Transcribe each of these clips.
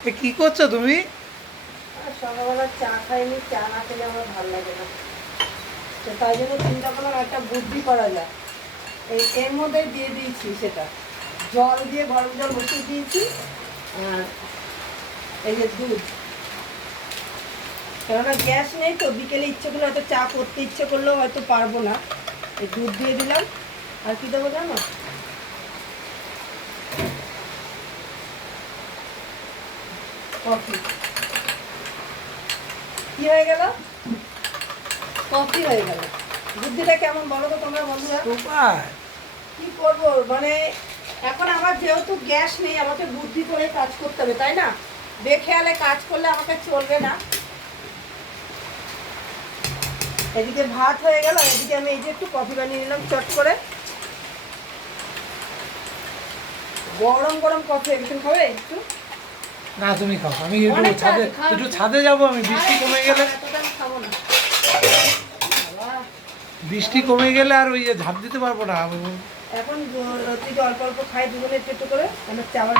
কি করছো তুমি? সকালবেলা চা খাইনি, চা না খেলে আমার ভালো লাগে না। তো তাই জন্য চিন্তা করলাম একটা বুদ্ধি করা যায়। এর মধ্যে দিয়ে দিয়েছি সেটা, জল দিয়ে গরম জল বসিয়ে দিয়েছি। আর এই যে দুধ, কেননা গ্যাস নেই তো, বিকেলে ইচ্ছে করলে হয়তো চা করতে ইচ্ছে করলেও হয়তো পারবো না। এই দুধ দিয়ে দিলাম। আর কি দেবো জানো? কফি। কি হয়ে গেল? কফি হয়ে গেল। বুদ্ধিটা কেমন বলো তো তোমরা বন্ধুরা? সুপার। কি করব, মানে এখন আমার যেহেতু গ্যাস নেই, আমাকে বুদ্ধি করে কাজ করতে হবে, তাই না? বেখেয়ালে কাজ করলে আমাকে চলবে না। এদিকে ভাত হয়ে গেল, এদিকে আমি এই যে একটু কফি বানিয়ে নিলাম চট করে। গরম গরম কফি, একটু খাবে একটু? না তুমি খাও, আমি অনেক একটু ছাদে, আছে, খাও একটু একটু। ছাদে যাবো। আমি বৃষ্টি কমে গেলে, এতটা আমি খাবো না বাবা। বৃষ্টি কমে গেলে আর ওই যে ঝাঁপ দিতে পারবো না। এখন যদি অল্প অল্প খাই দুজনে একটু একটু করে, আমার চাওয়ার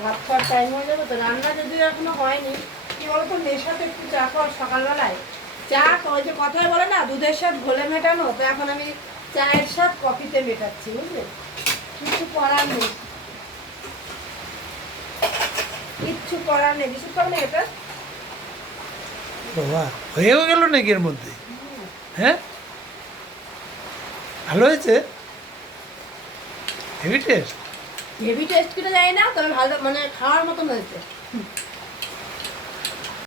ভাত খাওয়ার টাইম হয়ে যাবে তো। রান্না যদিও এখনো হয়নি। কি বলতো, নেশাতে একটু চা খাওয়ার সকালবেলায়। চা ওই যে কথায় বলে না, দুধের স্বাদ ঘোলে মেটানো, তো এখন আমি চায়ের স্বাদ কফিতে মেটাচ্ছি, বুঝলে? কিছু করার নেই, কিচ্ছু করার নেই। বিশেষ করে এটা বাবা, হয়েও গেল নাকি এর মধ্যে? হ্যাঁ, ভালো হয়েছে, হেভি টেস্ট। হেভি টেস্ট কিনা জানি না, তবে ভালো, মানে খাওয়ার মতন হয়েছে।